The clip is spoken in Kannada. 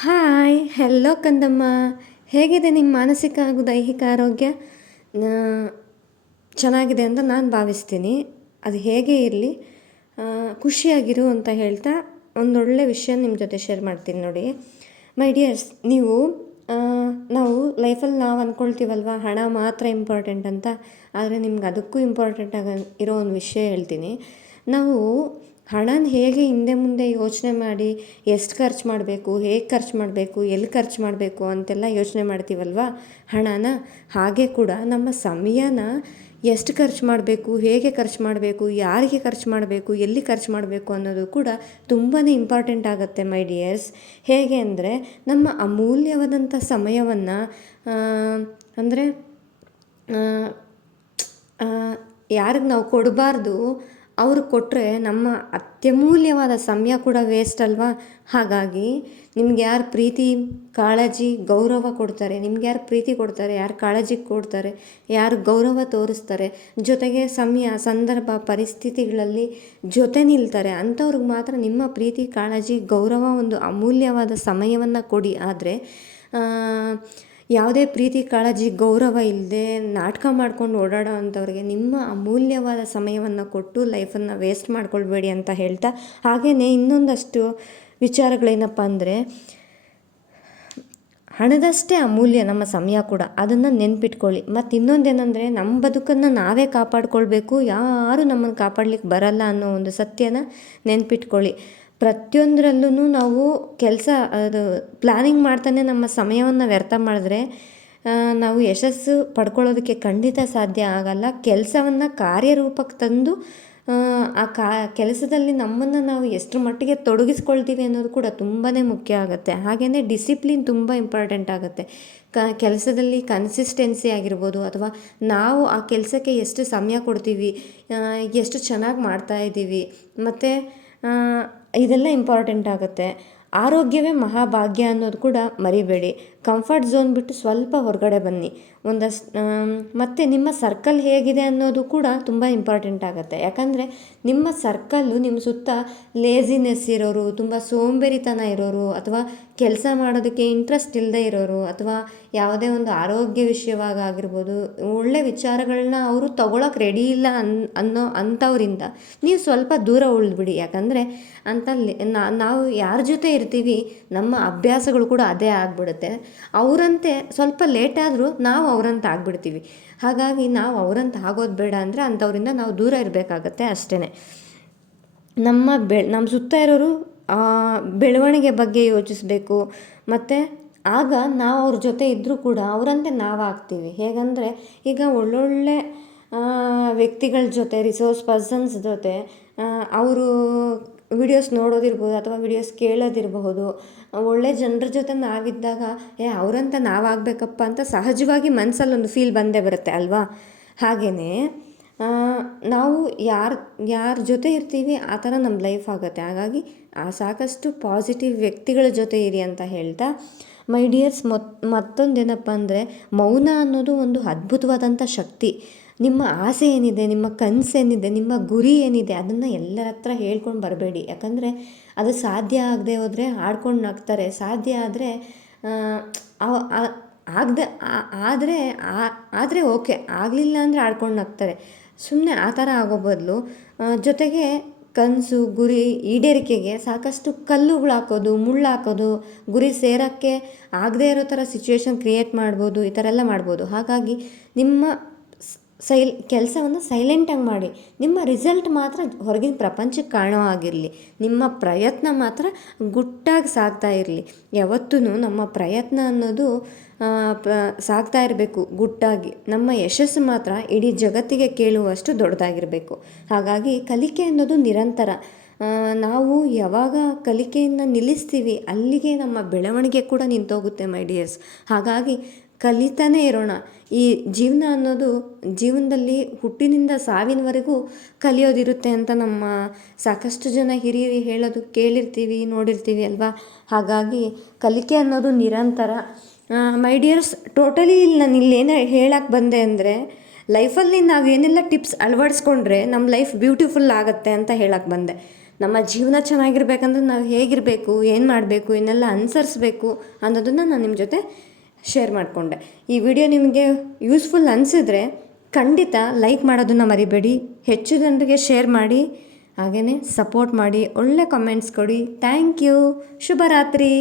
Hi hello ಕಂದಮ್ಮ. ಹೇಗಿದೆ ನಿಮ್ಮ ಮಾನಸಿಕ ಹಾಗೂ ದೈಹಿಕ ಆರೋಗ್ಯ? ಚೆನ್ನಾಗಿದೆ ಅಂತ ನಾನು ಭಾವಿಸ್ತೀನಿ. ಅದು ಹೇಗೆ ಇರಲಿ, ಖುಷಿಯಾಗಿರು ಅಂತ ಹೇಳ್ತಾ ಒಂದೊಳ್ಳೆ ವಿಷಯ ನಿಮ್ಮ ಜೊತೆ ಶೇರ್ ಮಾಡ್ತೀನಿ ನೋಡಿ. ಮೈ ಡಿಯರ್ಸ್, ನಾವು ಲೈಫಲ್ಲಿ ನಾವು ಅಂದ್ಕೊಳ್ತೀವಲ್ವ ಹಣ ಮಾತ್ರ ಇಂಪಾರ್ಟೆಂಟ್ ಅಂತ. ಆದರೆ ನಿಮ್ಗೆ ಅದಕ್ಕೂ ಇಂಪಾರ್ಟೆಂಟ್ ಇರೋ ಒಂದು ವಿಷಯ ಹೇಳ್ತೀನಿ. ನಾವು ಹಣನ ಹೇಗೆ ಹಿಂದೆ ಮುಂದೆ ಯೋಚನೆ ಮಾಡಿ ಎಷ್ಟು ಖರ್ಚು ಮಾಡಬೇಕು, ಹೇಗೆ ಖರ್ಚು ಮಾಡಬೇಕು, ಎಲ್ಲಿ ಖರ್ಚು ಮಾಡಬೇಕು ಅಂತೆಲ್ಲ ಯೋಚನೆ ಮಾಡ್ತೀವಲ್ವ ಹಣನ, ಹಾಗೆ ಕೂಡ ನಮ್ಮ ಸಮಯನ ಎಷ್ಟು ಖರ್ಚು ಮಾಡಬೇಕು, ಹೇಗೆ ಖರ್ಚು ಮಾಡಬೇಕು, ಯಾರಿಗೆ ಖರ್ಚು ಮಾಡಬೇಕು, ಎಲ್ಲಿ ಖರ್ಚು ಮಾಡಬೇಕು ಅನ್ನೋದು ಕೂಡ ತುಂಬಾ ಇಂಪಾರ್ಟೆಂಟ್ ಆಗುತ್ತೆ ಮೈ ಡಿಯರ್ಸ್. ಹೇಗೆ ಅಂದರೆ ನಮ್ಮ ಅಮೂಲ್ಯವಾದಂಥ ಸಮಯವನ್ನು ಅಂದರೆ ಯಾರಿಗೆ ನಾವು ಕೊಡಬಾರ್ದು, ಅವ್ರು ಕೊಟ್ಟರೆ ನಮ್ಮ ಅತ್ಯಮೂಲ್ಯವಾದ ಸಮಯ ಕೂಡ ವೇಸ್ಟ್ ಅಲ್ವಾ. ಹಾಗಾಗಿ ನಿಮ್ಗೆ ಯಾರು ಪ್ರೀತಿ, ಕಾಳಜಿ, ಗೌರವ ಕೊಡ್ತಾರೆ, ನಿಮ್ಗೆ ಯಾರು ಪ್ರೀತಿ ಕೊಡ್ತಾರೆ, ಯಾರು ಕಾಳಜಿ ಕೊಡ್ತಾರೆ, ಯಾರು ಗೌರವ ತೋರಿಸ್ತಾರೆ, ಜೊತೆಗೆ ಸಮಯ, ಸಂದರ್ಭ, ಪರಿಸ್ಥಿತಿಗಳಲ್ಲಿ ಜೊತೆ ನಿಲ್ತಾರೆ, ಅಂಥವ್ರಿಗೆ ಮಾತ್ರ ನಿಮ್ಮ ಪ್ರೀತಿ, ಕಾಳಜಿ, ಗೌರವ, ಒಂದು ಅಮೂಲ್ಯವಾದ ಸಮಯವನ್ನು ಕೊಡಿ. ಆದರೆ ಯಾವುದೇ ಪ್ರೀತಿ, ಕಾಳಜಿ, ಗೌರವ ಇಲ್ಲದೆ ನಾಟಕ ಮಾಡ್ಕೊಂಡು ಓಡಾಡೋ ಅಂಥವ್ರಿಗೆ ನಿಮ್ಮ ಅಮೂಲ್ಯವಾದ ಸಮಯವನ್ನು ಕೊಟ್ಟು ಲೈಫನ್ನು ವೇಸ್ಟ್ ಮಾಡ್ಕೊಳ್ಬೇಡಿ ಅಂತ ಹೇಳ್ತಾ, ಹಾಗೆಯೇ ಇನ್ನೊಂದಷ್ಟು ವಿಚಾರಗಳೇನಪ್ಪ ಅಂದರೆ, ಹಣದಷ್ಟೇ ಅಮೂಲ್ಯ ನಮ್ಮ ಸಮಯ ಕೂಡ, ಅದನ್ನು ನೆನ್ಪಿಟ್ಕೊಳ್ಳಿ. ಮತ್ತು ಇನ್ನೊಂದೇನೆಂದರೆ, ನಮ್ಮ ಬದುಕನ್ನು ನಾವೇ ಕಾಪಾಡ್ಕೊಳ್ಬೇಕು, ಯಾರು ನಮ್ಮನ್ನು ಕಾಪಾಡ್ಲಿಕ್ಕೆ ಬರಲ್ಲ ಅನ್ನೋ ಒಂದು ಸತ್ಯನ ನೆನ್ಪಿಟ್ಕೊಳ್ಳಿ. ಪ್ರತಿಯೊಂದರಲ್ಲೂ ನಾವು ಅದು ಪ್ಲ್ಯಾನಿಂಗ್ ಮಾಡ್ತಾನೆ ನಮ್ಮ ಸಮಯವನ್ನು ವ್ಯರ್ಥ ಮಾಡಿದ್ರೆ ನಾವು ಯಶಸ್ಸು ಪಡ್ಕೊಳ್ಳೋದಕ್ಕೆ ಖಂಡಿತ ಸಾಧ್ಯ ಆಗಲ್ಲ. ಕೆಲಸವನ್ನು ಕಾರ್ಯರೂಪಕ್ಕೆ ತಂದು ಆ ಕೆಲಸದಲ್ಲಿ ನಮ್ಮನ್ನು ನಾವು ಎಷ್ಟರ ಮಟ್ಟಿಗೆ ತೊಡಗಿಸ್ಕೊಳ್ತೀವಿ ಅನ್ನೋದು ಕೂಡ ತುಂಬಾ ಮುಖ್ಯ ಆಗುತ್ತೆ. ಹಾಗೆಯೇ ಡಿಸಿಪ್ಲಿನ್ ತುಂಬ ಇಂಪಾರ್ಟೆಂಟ್ ಆಗುತ್ತೆ. ಕೆಲಸದಲ್ಲಿ ಕನ್ಸಿಸ್ಟೆನ್ಸಿ ಆಗಿರ್ಬೋದು, ಅಥವಾ ನಾವು ಆ ಕೆಲಸಕ್ಕೆ ಎಷ್ಟು ಸಮಯ ಕೊಡ್ತೀವಿ, ಎಷ್ಟು ಚೆನ್ನಾಗಿ ಮಾಡ್ತಾಯಿದ್ದೀವಿ, ಮತ್ತು ಇದೆಲ್ಲ ಇಂಪಾರ್ಟೆಂಟ್ ಆಗುತ್ತೆ. ಆರೋಗ್ಯವೇ ಮಹಾಭಾಗ್ಯ ಅನ್ನೋದು ಕೂಡ ಮರಿಬೇಡಿ. ಕಂಫರ್ಟ್ ಝೋನ್ ಬಿಟ್ಟು ಸ್ವಲ್ಪ ಹೊರಗಡೆ ಬನ್ನಿ. ಮತ್ತು ನಿಮ್ಮ ಸರ್ಕಲ್ ಹೇಗಿದೆ ಅನ್ನೋದು ಕೂಡ ತುಂಬ ಇಂಪಾರ್ಟೆಂಟ್ ಆಗುತ್ತೆ. ಯಾಕಂದರೆ ನಿಮ್ಮ ಸರ್ಕಲ್ಲು ನಿಮ್ಮ ಸುತ್ತ ಲೇಜಿನೆಸ್ ಇರೋರು, ತುಂಬ ಸೋಂಬೇರಿತನ ಇರೋರು, ಅಥವಾ ಕೆಲಸ ಮಾಡೋದಕ್ಕೆ ಇಂಟ್ರೆಸ್ಟ್ ಇಲ್ಲದೆ ಇರೋರು, ಅಥವಾ ಯಾವುದೇ ಒಂದು ಆರೋಗ್ಯ ವಿಷಯವಾಗಿರ್ಬೋದು, ಒಳ್ಳೆ ವಿಚಾರಗಳನ್ನ ಅವರು ತಗೊಳಕ್ಕೆ ರೆಡಿ ಇಲ್ಲ ಅಂಥವರಿಂದ ನೀವು ಸ್ವಲ್ಪ ದೂರ ಉಳಿದ್ಬಿಡಿ. ಯಾಕಂದರೆ ನಾವು ಯಾರ ಜೊತೆ ಇರ್ತೀವಿ, ನಮ್ಮ ಅಭ್ಯಾಸಗಳು ಕೂಡ ಅದೇ ಆಗಿಬಿಡುತ್ತೆ. ಅವರಂತೆ ಸ್ವಲ್ಪ ಲೇಟಾದರೂ ನಾವು ಅವರಂತೆ ಆಗಿಬಿಡ್ತೀವಿ. ಹಾಗಾಗಿ ನಾವು ಅವರಂತೆ ಆಗೋದು ಬೇಡ ಅಂದರೆ ಅಂಥವರಿಂದ ನಾವು ದೂರ ಇರಬೇಕಾಗತ್ತೆ ಅಷ್ಟೇ. ನಮ್ಮ ಸುತ್ತ ಇರೋರು ಬೆಳವಣಿಗೆ ಬಗ್ಗೆ ಯೋಚಿಸಬೇಕು. ಮತ್ತು ಆಗ ನಾವು ಅವ್ರ ಜೊತೆ ಇದ್ದರೂ ಕೂಡ ಅವರಂತೆ ನಾವು ಆಗ್ತೀವಿ. ಹೇಗಂದರೆ, ಈಗ ಒಳ್ಳೊಳ್ಳೆ ವ್ಯಕ್ತಿಗಳ ಜೊತೆ, ರಿಸೋರ್ಸ್ ಪರ್ಸನ್ಸ್ ಜೊತೆ ಅವರು ವಿಡಿಯೋಸ್ ನೋಡೋದಿರ್ಬೋದು, ಅಥವಾ ವಿಡಿಯೋಸ್ ಕೇಳೋದಿರಬಹುದು, ಒಳ್ಳೆ ಜನರ ಜೊತೆ ನಾವಿದ್ದಾಗ ಅವರಂತ ನಾವಾಗಬೇಕಪ್ಪ ಅಂತ ಸಹಜವಾಗಿ ಮನಸ್ಸಲ್ಲೊಂದು ಫೀಲ್ ಬಂದೇ ಬರುತ್ತೆ ಅಲ್ವಾ. ಹಾಗೆಯೇ ನಾವು ಯಾರ ಜೊತೆ ಇರ್ತೀವಿ ಆ ಥರ ನಮ್ಮ ಲೈಫ್ ಆಗುತ್ತೆ. ಹಾಗಾಗಿ ಸಾಕಷ್ಟು ಪಾಸಿಟಿವ್ ವ್ಯಕ್ತಿಗಳ ಜೊತೆ ಇರಿ ಅಂತ ಹೇಳ್ತಾ, ಮೈ ಡಿಯರ್ಸ್, ಮತ್ತೊಂದೇನಪ್ಪ ಅಂದರೆ, ಮೌನ ಅನ್ನೋದು ಒಂದು ಅದ್ಭುತವಾದಂಥ ಶಕ್ತಿ. ನಿಮ್ಮ ಆಸೆ ಏನಿದೆ, ನಿಮ್ಮ ಕನಸೇನಿದೆ, ನಿಮ್ಮ ಗುರಿ ಏನಿದೆ, ಅದನ್ನು ಎಲ್ಲರ ಹತ್ರ ಹೇಳ್ಕೊಂಡು ಬರಬೇಡಿ. ಯಾಕಂದರೆ ಅದು ಸಾಧ್ಯ ಆಗದೆ ಹೋದರೆ ಆಡ್ಕೊಂಡು ನಗ್ತಾರೆ. ಸಾಧ್ಯ ಆದರೆ ಆದರೆ ಓಕೆ, ಆಗಲಿಲ್ಲ ಅಂದರೆ ಆಡ್ಕೊಂಡು ನಗ್ತಾರೆ. ಸುಮ್ಮನೆ ಆ ಥರ ಆಗೋ ಬದಲು ಜೊತೆಗೆ ಕನಸು, ಗುರಿ ಈಡೇರಿಕೆಗೆ ಸಾಕಷ್ಟು ಕಲ್ಲುಗಳು ಹಾಕೋದು, ಮುಳ್ಳು ಹಾಕೋದು, ಗುರಿ ಸೇರೋಕ್ಕೆ ಆಗದೇ ಇರೋ ಥರ ಸಿಚುವೇಶನ್ ಕ್ರಿಯೇಟ್ ಮಾಡ್ಬೋದು. ಈ ಥರ ಎಲ್ಲ ಮಾಡ್ಬೋದು. ಹಾಗಾಗಿ ನಿಮ್ಮ ಕೆಲಸವನ್ನು ಸೈಲೆಂಟಾಗಿ ಮಾಡಿ. ನಿಮ್ಮ ರಿಸಲ್ಟ್ ಮಾತ್ರ ಹೊರಗಿನ ಪ್ರಪಂಚಕ್ಕೆ ಕಾಣೋ ಆಗಿರಲಿ. ನಿಮ್ಮ ಪ್ರಯತ್ನ ಮಾತ್ರ ಗುಟ್ಟಾಗಿ ಸಾಗ್ತಾ ಇರಲಿ. ಯಾವತ್ತೂ ನಮ್ಮ ಪ್ರಯತ್ನ ಅನ್ನೋದು ಸಾಗ್ತಾ ಇರಬೇಕು ಗುಟ್ಟಾಗಿ. ನಮ್ಮ ಯಶಸ್ಸು ಮಾತ್ರ ಇಡೀ ಜಗತ್ತಿಗೆ ಕೇಳುವಷ್ಟು ದೊಡ್ಡದಾಗಿರಬೇಕು. ಹಾಗಾಗಿ ಕಲಿಕೆ ಅನ್ನೋದು ನಿರಂತರ. ನಾವು ಯಾವಾಗ ಕಲಿಕೆಯನ್ನು ನಿಲ್ಲಿಸ್ತೀವಿ, ಅಲ್ಲಿಗೆ ನಮ್ಮ ಬೆಳವಣಿಗೆ ಕೂಡ ನಿಂತೋಗುತ್ತೆ ಮೈ ಡಿಯರ್ಸ್. ಹಾಗಾಗಿ ಕಲಿತಾನೇ ಇರೋಣ. ಈ ಜೀವನ ಅನ್ನೋದು, ಜೀವನದಲ್ಲಿ ಹುಟ್ಟಿನಿಂದ ಸಾವಿನವರೆಗೂ ಕಲಿಯೋದಿರುತ್ತೆ ಅಂತ ನಮ್ಮ ಸಾಕಷ್ಟು ಜನ ಹಿರಿಯರು ಹೇಳೋದು ಕೇಳಿರ್ತೀವಿ, ನೋಡಿರ್ತೀವಿ ಅಲ್ವಾ. ಹಾಗಾಗಿ ಕಲಿಕೆ ಅನ್ನೋದು ನಿರಂತರ. ಮೈ ಡಿಯರ್ಸ್, ಟೋಟಲಿ ನಾನು ಇಲ್ಲೇನು ಹೇಳಕ್ಕೆ ಬಂದೆ ಅಂದರೆ, ಲೈಫಲ್ಲಿ ನಾವೇನೆಲ್ಲ ಟಿಪ್ಸ್ ಅಳವಡಿಸ್ಕೊಂಡ್ರೆ ನಮ್ಮ ಲೈಫ್ ಬ್ಯೂಟಿಫುಲ್ ಆಗುತ್ತೆ ಅಂತ ಹೇಳಕ್ಕೆ ಬಂದೆ. ನಮ್ಮ ಜೀವನ ಚೆನ್ನಾಗಿರ್ಬೇಕಂದ್ರೆ ನಾವು ಹೇಗಿರಬೇಕು, ಏನು ಮಾಡಬೇಕು, ಇನ್ನೆಲ್ಲ ಅನುಸರಿಸ್ಬೇಕು ಅನ್ನೋದನ್ನು ನಾನು ನಿಮ್ಮ ಜೊತೆ ಶೇರ್ ಮಾಡಿಕೊಂಡೆ. ಈ ವಿಡಿಯೋ ನಿಮಗೆ ಯೂಸ್ಫುಲ್ ಅನಿಸಿದ್ರೆ ಖಂಡಿತ ಲೈಕ್ ಮಾಡೋದನ್ನು ಮರಿಬೇಡಿ, ಹೆಚ್ಚು ಜನರಿಗೆ ಶೇರ್ ಮಾಡಿ, ಹಾಗೆಯೇ ಸಪೋರ್ಟ್ ಮಾಡಿ, ಒಳ್ಳೆ ಕಮೆಂಟ್ಸ್ ಕೊಡಿ. Thank you. ಶುಭರಾತ್ರಿ.